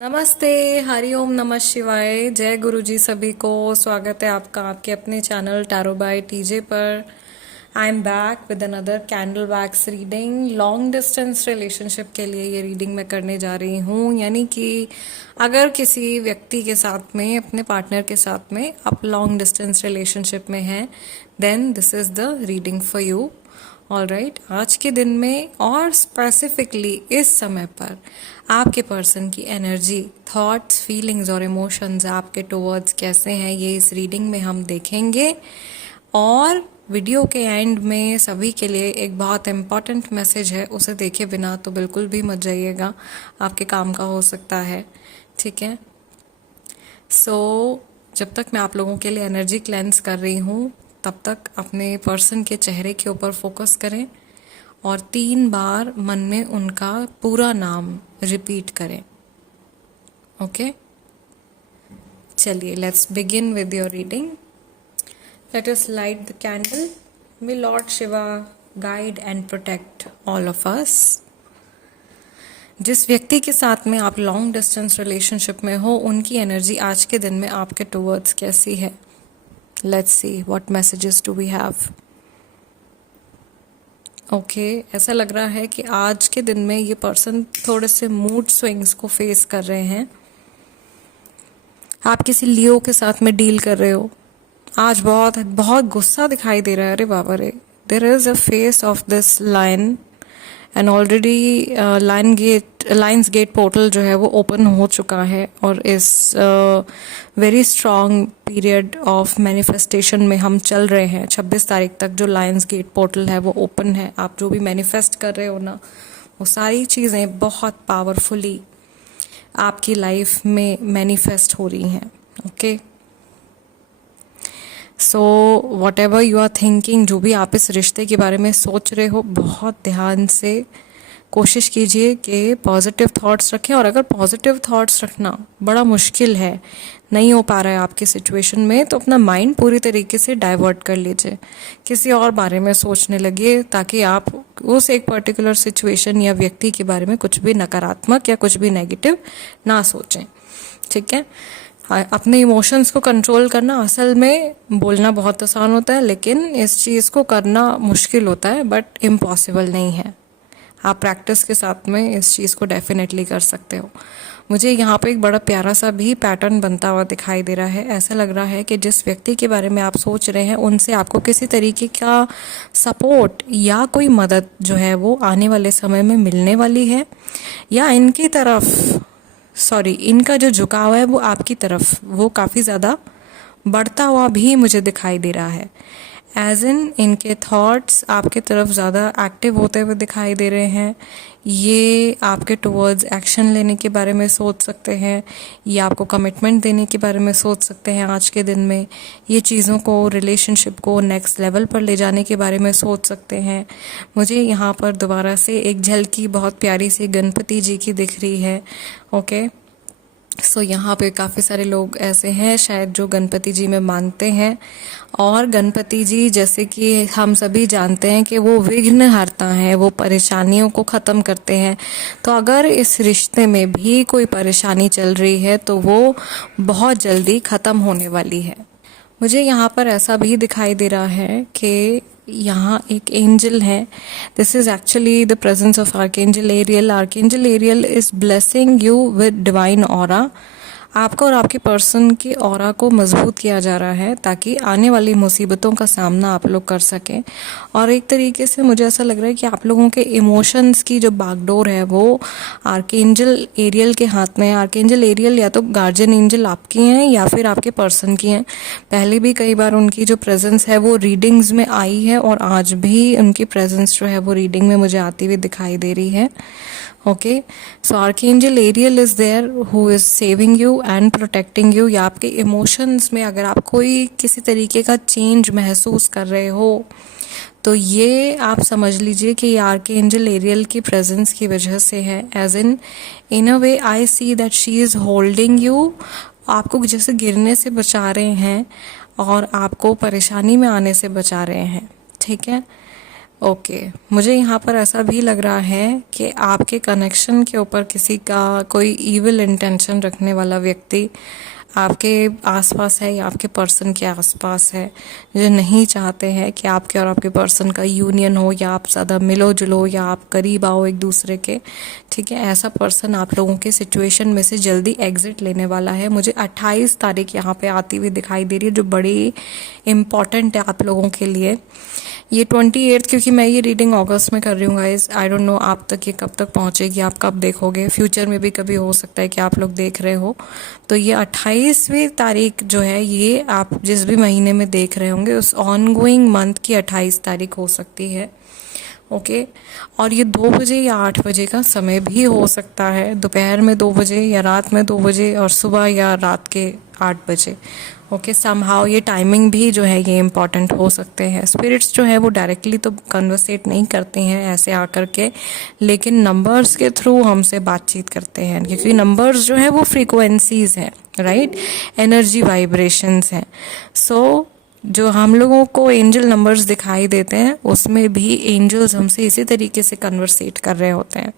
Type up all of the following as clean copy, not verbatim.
नमस्ते, हरिओम नमः शिवाय, जय गुरु जी सभी को। स्वागत है आपका आपके अपने चैनल टैरो बाय टीजे पर। I am back with another candle wax reading. Long distance relationship के लिए ये रीडिंग मैं करने जा रही हूँ, यानी कि अगर किसी व्यक्ति के साथ में, अपने पार्टनर के साथ में आप लॉन्ग डिस्टेंस रिलेशनशिप में हैं, then this is the reading for you. Alright, आज के दिन में और स्पेसिफिकली इस समय पर आपके पर्सन की एनर्जी, थॉट्स, फीलिंग्स और इमोशंस आपके टुवर्ड्स कैसे हैं, ये इस रीडिंग में हम देखेंगे। और वीडियो के एंड में सभी के लिए एक बहुत इम्पॉर्टेंट मैसेज है, उसे देखे बिना तो बिल्कुल भी मत जाइएगा, आपके काम का हो सकता है। ठीक है, जब तक मैं आप लोगों के लिए एनर्जी क्लेंस कर रही हूँ, तब तक अपने पर्सन के चेहरे के ऊपर फोकस करें और 3 बार मन में उनका पूरा नाम रिपीट करें। ओके, चलिए let's begin with your reading. Let us light the candle. My lord Shiva guide and protect all of us. जिस व्यक्ति के साथ में आप लॉन्ग डिस्टेंस रिलेशनशिप में हो, उनकी एनर्जी आज के दिन में आपके टुवर्ड्स कैसी है। Let's see what messages do we have. Okay, ऐसा लग रहा है कि आज के दिन में ये पर्सन थोड़े से मूड स्विंग्स को फेस कर रहे हैं। आप किसी लियो के साथ में डील कर रहे हो। आज बहुत बहुत गुस्सा दिखाई दे रहा है। अरे बाबा रे, there is a face of this line and already lines gate portal जो है वो ओपन हो चुका है, और इस very strong period of manifestation में हम चल रहे हैं। 26 तारीख तक जो लाइन्स गेट पोर्टल है वो ओपन है। आप जो भी मैनिफेस्ट कर रहे हो ना, वो सारी चीज़ें बहुत पावरफुली आपकी लाइफ में मैनिफेस्ट हो रही हैं। Okay, so whatever you are thinking, जो भी आप इस रिश्ते के बारे में सोच रहे हो, बहुत ध्यान से कोशिश कीजिए कि पॉजिटिव थॉट्स रखें। और अगर पॉजिटिव थॉट्स रखना बड़ा मुश्किल है, नहीं हो पा रहा है आपकी सिचुएशन में, तो अपना माइंड पूरी तरीके से डाइवर्ट कर लीजिए, किसी और बारे में सोचने लगिए, ताकि आप उस एक पर्टिकुलर सिचुएशन या व्यक्ति के बारे में कुछ भी नकारात्मक या कुछ भी नेगेटिव ना सोचें। ठीक है, अपने इमोशंस को कंट्रोल करना, असल में बोलना बहुत आसान होता है, लेकिन इस चीज़ को करना मुश्किल होता है, बट इम्पॉसिबल नहीं है। आप प्रैक्टिस के साथ में इस चीज़ को डेफिनेटली कर सकते हो। मुझे यहाँ पे एक बड़ा प्यारा सा भी पैटर्न बनता हुआ दिखाई दे रहा है। ऐसा लग रहा है कि जिस व्यक्ति के बारे में आप सोच रहे हैं, उनसे आपको किसी तरीके का सपोर्ट या कोई मदद जो है वो आने वाले समय में मिलने वाली है, या इनकी तरफ इनका जो झुकाव है वो आपकी तरफ वो काफ़ी ज़्यादा बढ़ता हुआ भी मुझे दिखाई दे रहा है। एज इन इनके थॉट्स आपके तरफ ज़्यादा एक्टिव होते हुए दिखाई दे रहे हैं। ये आपके टुवर्ड्स एक्शन लेने के बारे में सोच सकते हैं, या आपको कमिटमेंट देने के बारे में सोच सकते हैं। आज के दिन में ये चीज़ों को, रिलेशनशिप को नेक्स्ट लेवल पर ले जाने के बारे में सोच सकते हैं। मुझे यहाँ पर दोबारा से एक झलकी बहुत प्यारी सी गणपति जी की दिख रही है। ओके, सो यहाँ पे काफ़ी सारे लोग ऐसे हैं शायद जो गणपति जी में मानते हैं, और गणपति जी, जैसे कि हम सभी जानते हैं कि वो विघ्नहर्ता हैं, वो परेशानियों को ख़त्म करते हैं। तो अगर इस रिश्ते में भी कोई परेशानी चल रही है तो वो बहुत जल्दी ख़त्म होने वाली है। मुझे यहाँ पर ऐसा भी दिखाई दे रहा है कि यहाँ एक एंजल है। This is actually the presence of archangel Ariel. Archangel Ariel is blessing you with divine aura. आपको और आपके पर्सन की ऑरा को मजबूत किया जा रहा है, ताकि आने वाली मुसीबतों का सामना आप लोग कर सकें। और एक तरीके से मुझे ऐसा लग रहा है कि आप लोगों के इमोशंस की जो बागडोर है वो आर्कएंजल एरियल के हाथ में है। आर्कएंजल एरियल या तो गार्जियन एंजल आपकी हैं या फिर आपके पर्सन की हैं। पहले भी कई बार उनकी जो प्रेजेंस है वो रीडिंग्स में आई है, और आज भी उनकी प्रेजेंस जो है वो रीडिंग में मुझे आती हुई दिखाई दे रही है। Okay, so archangel Ariel is there who is saving you and protecting you. या आपके इमोशंस में अगर आप कोई किसी तरीके का चेंज महसूस कर रहे हो, तो ये आप समझ लीजिए कि ये आर्कएंजल एरियल की प्रेजेंस की वजह से है। As in a way I see that she is holding you. आपको जैसे गिरने से बचा रहे हैं और आपको परेशानी में आने से बचा रहे हैं। ठीक है, ओके, मुझे यहाँ पर ऐसा भी लग रहा है कि आपके कनेक्शन के ऊपर किसी का कोई इविल इंटेंशन रखने वाला व्यक्ति आपके आसपास है या आपके पर्सन के आसपास है, जो नहीं चाहते हैं कि आपके और आपके पर्सन का यूनियन हो या आप ज़्यादा मिलो जुलो या आप करीब आओ एक दूसरे के। ठीक है, ऐसा पर्सन आप लोगों के सिचुएशन में से जल्दी एग्जिट लेने वाला है। मुझे 28 तारीख यहाँ पे आती हुई दिखाई दे रही है, जो बड़ी इम्पॉर्टेंट है आप लोगों के लिए। ये 28, क्योंकि मैं ये रीडिंग अगस्त में कर रही हूँ गाइज, आई डोंट नो आप तक ये कब तक पहुँचेगी, आप कब देखोगे, फ्यूचर में भी कभी हो सकता है कि आप लोग देख रहे हो। तो ये 28वीं तारीख जो है, ये आप जिस भी महीने में देख रहे होंगे उस ऑन गोइंग मंथ की 28 तारीख हो सकती है। ओके, और ये 2 बजे या 8 बजे का समय भी हो सकता है, दोपहर में 2 बजे या रात में 2 बजे और सुबह या रात के 8 बजे। ओके, समहाउ ये टाइमिंग भी जो है ये इम्पॉर्टेंट हो सकते हैं। स्पिरिट्स जो है वो डायरेक्टली तो कन्वर्सेट नहीं करते हैं ऐसे आकर के, लेकिन नंबर्स के थ्रू हमसे बातचीत करते हैं, क्योंकि नंबर्स जो है वो फ्रीक्वेंसीज हैं, राइट, एनर्जी वाइब्रेशंस हैं। सो जो हम लोगों को एंजल नंबर्स दिखाई देते हैं उसमें भी एंजल्स हमसे इसी तरीके से कन्वर्सेट कर रहे होते हैं।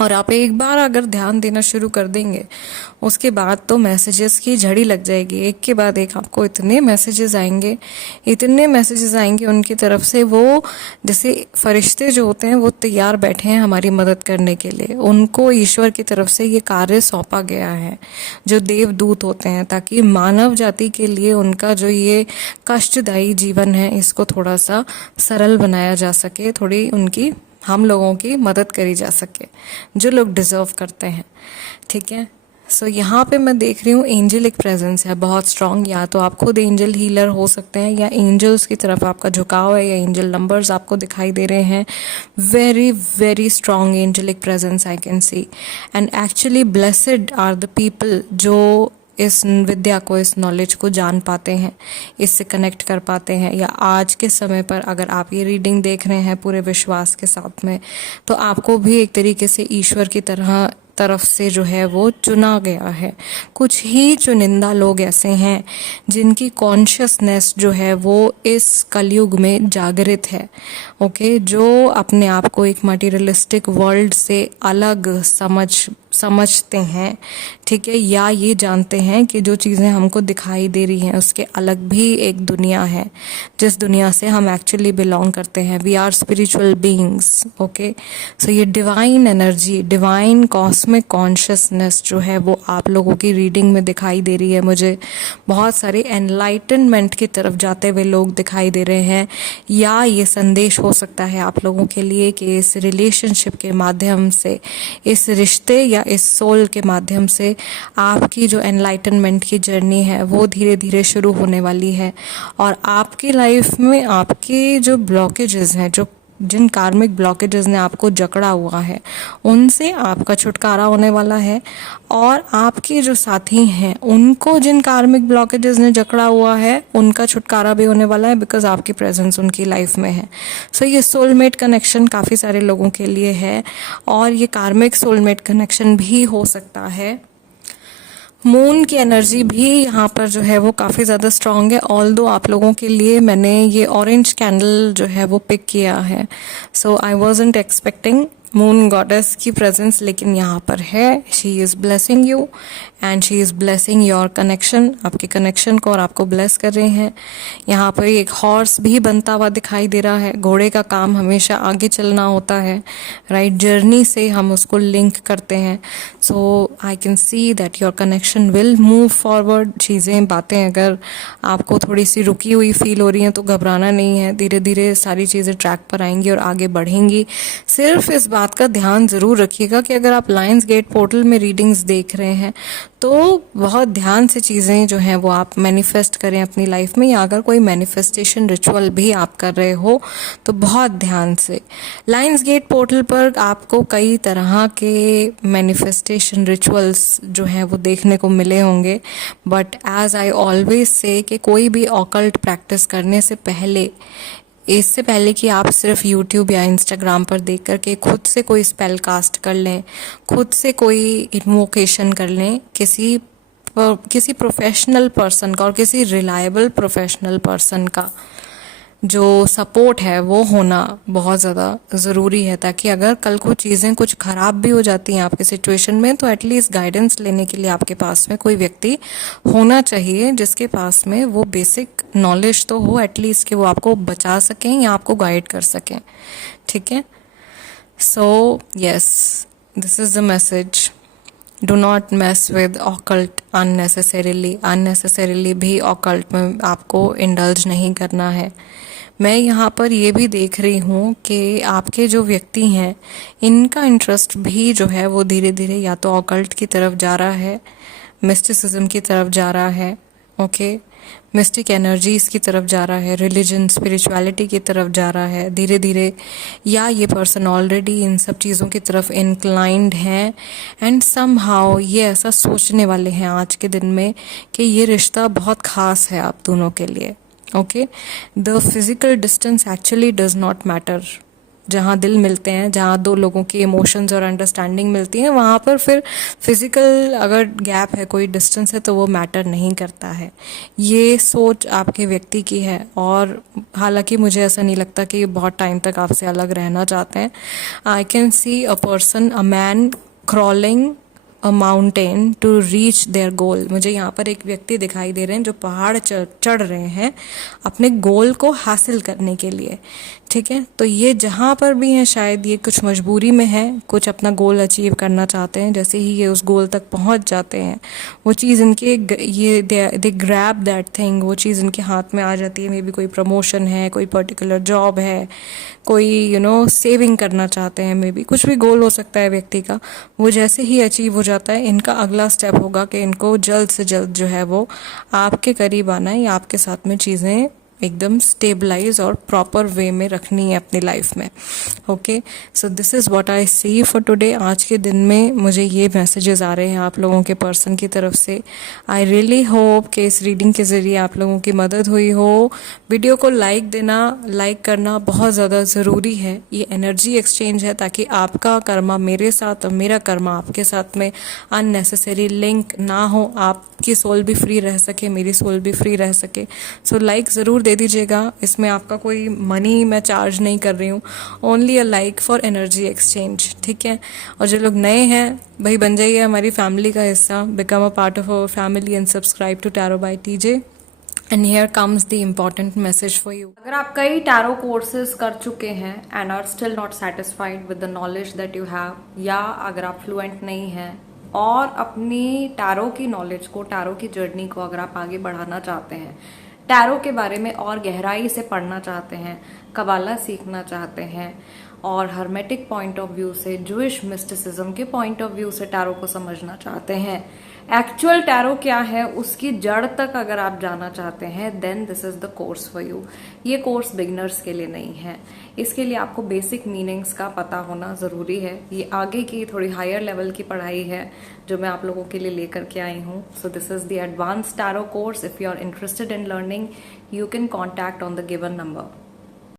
और आप एक बार अगर ध्यान देना शुरू कर देंगे उसके बाद तो मैसेजेस की झड़ी लग जाएगी, एक के बाद एक आपको इतने मैसेजेस आएंगे, इतने मैसेजेस आएंगे उनकी तरफ से। वो जैसे फरिश्ते जो होते हैं वो तैयार बैठे हैं हमारी मदद करने के लिए, उनको ईश्वर की तरफ से ये कार्य सौंपा गया है, जो देवदूत होते हैं, ताकि मानव जाति के लिए उनका जो ये कष्टदायी जीवन है इसको थोड़ा सा सरल बनाया जा सके, थोड़ी उनकी हम लोगों की मदद करी जा सके, जो लोग डिजर्व करते हैं। ठीक है, सो यहाँ पे मैं देख रही हूँ एंजल एक प्रेजेंस है बहुत स्ट्रांग। या तो आप खुद एंजल हीलर हो सकते हैं या एंजल्स की तरफ आपका झुकाव है या एंजल नंबर्स आपको दिखाई दे रहे हैं। Very very strong angelic presence I can see. And actually blessed are the people जो इस विद्या को, इस नॉलेज को जान पाते हैं, इससे कनेक्ट कर पाते हैं। या आज के समय पर अगर आप ये रीडिंग देख रहे हैं पूरे विश्वास के साथ में, तो आपको भी एक तरीके से ईश्वर की तरफ से जो है वो चुना गया है। कुछ ही चुनिंदा लोग ऐसे हैं जिनकी कॉन्शियसनेस जो है वो इस कलयुग में जागृत है। ओके, जो अपने आप को एक मटेरियलिस्टिक वर्ल्ड से अलग समझते हैं। ठीक है, या ये जानते हैं कि जो चीज़ें हमको दिखाई दे रही हैं उसके अलग भी एक दुनिया है, जिस दुनिया से हम एक्चुअली बिलोंग करते हैं। We are spiritual beings. Okay, so ये divine energy, divine cosmic consciousness जो है वो आप लोगों की रीडिंग में दिखाई दे रही है। मुझे बहुत सारे एनलाइटनमेंट की तरफ जाते हुए लोग दिखाई दे रहे हैं। या ये संदेश हो सकता है आप लोगों के लिए कि इस रिलेशनशिप के माध्यम से, इस रिश्ते या इस सोल के माध्यम से आपकी जो एनलाइटनमेंट की जर्नी है वो धीरे धीरे शुरू होने वाली है। और आपकी लाइफ में आपके जो ब्लॉकेजेस हैं, जो जिन कार्मिक ब्लॉकेजेस ने आपको जकड़ा हुआ है, उनसे आपका छुटकारा होने वाला है। और आपके जो साथी हैं उनको जिन कार्मिक ब्लॉकेजेस ने जकड़ा हुआ है उनका छुटकारा भी होने वाला है, बिकॉज आपकी प्रेजेंस उनकी लाइफ में है। सो ये सोलमेट कनेक्शन काफ़ी सारे लोगों के लिए है, और ये कार्मिक सोलमेट कनेक्शन भी हो सकता है। मून की एनर्जी भी यहाँ पर जो है वो काफ़ी ज़्यादा स्ट्रांग है। ऑल्दो आप लोगों के लिए मैंने ये ऑरेंज कैंडल जो है वो पिक किया है, so I wasn't expecting moon goddess की प्रेजेंस, लेकिन यहाँ पर है। She is blessing you and she is blessing your connection, आपके कनेक्शन को, और आपको ब्लेस कर रहे हैं। यहाँ पर एक हॉर्स भी बनता हुआ दिखाई दे रहा है। घोड़े का काम हमेशा आगे चलना होता है, राइट, जर्नी से हम उसको लिंक करते हैं। So I can see that your connection will move forward. चीज़ें, बातें अगर आपको थोड़ी सी रुकी हुई फील हो रही हैं तो घबराना नहीं है, धीरे धीरे सारी चीज़ें ट्रैक पर आएंगी और आगे बढ़ेंगी। सिर्फ इस बात का ध्यान ज़रूर रखिएगा कि अगर आप लायंस गेट पोर्टल में रीडिंग्स देख रहे हैं तो बहुत ध्यान से चीज़ें जो हैं वो आप मैनिफेस्ट करें अपनी लाइफ में, या अगर कोई मैनिफेस्टेशन रिचुअल भी आप कर रहे हो तो बहुत ध्यान से। लायंस गेट पोर्टल पर आपको कई तरह के मैनिफेस्टेशन रिचुअल्स जो हैं वो देखने को मिले होंगे, but as I always say कि कोई भी ऑकल्ट प्रैक्टिस करने से पहले, इससे पहले कि आप सिर्फ YouTube या Instagram पर देख करके खुद से कोई स्पेल कास्ट कर लें, खुद से कोई इन्वोकेशन कर लें, किसी प्रोफेशनल पर्सन का और किसी रिलायबल प्रोफेशनल पर्सन का, जो सपोर्ट है वो होना बहुत ज़्यादा ज़रूरी है, ताकि अगर कल को चीज़ें कुछ ख़राब भी हो जाती हैं आपके सिचुएशन में तो एटलीस्ट गाइडेंस लेने के लिए आपके पास में कोई व्यक्ति होना चाहिए जिसके पास में वो बेसिक नॉलेज तो हो एटलीस्ट, कि वो आपको बचा सकें या आपको गाइड कर सकें। ठीक है, so yes, this is the message. Do not mess with occult unnecessarily भी ऑकल्ट में आपको इंडल्ज नहीं करना है। मैं यहाँ पर ये भी देख रही हूँ कि आपके जो व्यक्ति हैं इनका इंटरेस्ट भी जो है वो धीरे धीरे या तो ऑकल्ट की तरफ जा रहा है, मिस्टिसिज्म की तरफ जा रहा है, ओके, मिस्टिक एनर्जीज की तरफ जा रहा है, रिलीजन स्पिरिचुअलिटी की तरफ जा रहा है धीरे धीरे, या ये पर्सन ऑलरेडी इन सब चीज़ों की तरफ इंक्लाइंड हैं एंड समहाउ ये ऐसा सोचने वाले हैं आज के दिन में कि ये रिश्ता बहुत ख़ास है आप दोनों के लिए। Okay, the physical distance actually does not matter. जहाँ दिल मिलते हैं, जहाँ दो लोगों की इमोशंस और अंडरस्टैंडिंग मिलती हैं, वहाँ पर फिर फिजिकल अगर गैप है, कोई डिस्टेंस है, तो वो मैटर नहीं करता है। ये सोच आपके व्यक्ति की है और हालांकि मुझे ऐसा नहीं लगता कि ये बहुत टाइम तक आपसे अलग रहना चाहते हैं। I can see a person, a man crawling a mountain to reach their goal. मुझे यहाँ पर एक व्यक्ति दिखाई दे रहे हैं जो पहाड़ चढ़ रहे हैं अपने गोल को हासिल करने के लिए। ठीक है, तो ये जहाँ पर भी हैं शायद ये कुछ मजबूरी में है, कुछ अपना गोल अचीव करना चाहते हैं। जैसे ही ये उस गोल तक पहुँच जाते हैं वो चीज़ इनके ये दे ग्रैब दैट थिंग, वो चीज़ इनके हाथ में आ जाती है। मे बी कोई प्रमोशन है, कोई पर्टिकुलर जॉब है, कोई सेविंग करना चाहते हैं, मे बी कुछ भी गोल हो सकता है व्यक्ति का। वो जैसे ही अचीव हो जाता है इनका अगला स्टेप होगा कि इनको जल्द से जल्द जो है वो आपके करीब आना है या आपके साथ में चीज़ें एकदम स्टेबलाइज और प्रॉपर वे में रखनी है अपनी लाइफ में। Okay, so this is what I see for today. आज के दिन में मुझे ये मैसेजेस आ रहे हैं आप लोगों के पर्सन की तरफ से। आई रियली होप कि इस रीडिंग के ज़रिए आप लोगों की मदद हुई हो। वीडियो को लाइक देना, लाइक करना बहुत ज़्यादा ज़रूरी है। ये एनर्जी एक्सचेंज है ताकि आपका कर्मा मेरे साथ और मेरा कर्मा आपके साथ में अननेसेसरी लिंक ना हो, आपकी सोल भी फ्री रह सके, मेरी सोल भी फ्री रह सके। सो लाइक ज़रूर दे दीजिएगा। इसमें आपका कोई मनी मैं चार्ज नहीं कर रही हूँ, only a like for energy exchange. ठीक है, और जो लोग नए हैं भाई बन जाइए हमारी फैमिली का हिस्सा, become a part of our family and subscribe to tarot by TJ. And here comes the important message for you. अगर आप कई टैरो कोर्सेज कर चुके हैं and are still not satisfied with the knowledge that you have, या अगर आप fluent नहीं हैं और अपनी टैरो की नॉलेज को, टैरो की जर्नी को अगर आप आगे बढ़ाना चाहते हैं, टैरो के बारे में और गहराई से पढ़ना चाहते हैं, कबाला सीखना चाहते हैं और हर्मेटिक पॉइंट ऑफ व्यू से, जूइश मिस्टिसिज्म के पॉइंट ऑफ व्यू से टैरो को समझना चाहते हैं, एक्चुअल टैरो क्या है उसकी जड़ तक अगर आप जाना चाहते हैं, then this is the course for you. ये कोर्स बिगिनर्स के लिए नहीं है। इसके लिए आपको बेसिक मीनिंग्स का पता होना जरूरी है। ये आगे की थोड़ी हायर लेवल की पढ़ाई है जो मैं आप लोगों के लिए लेकर के आई हूँ। So this is the advance tarot course. If you are interested in learning, you can contact on the given number.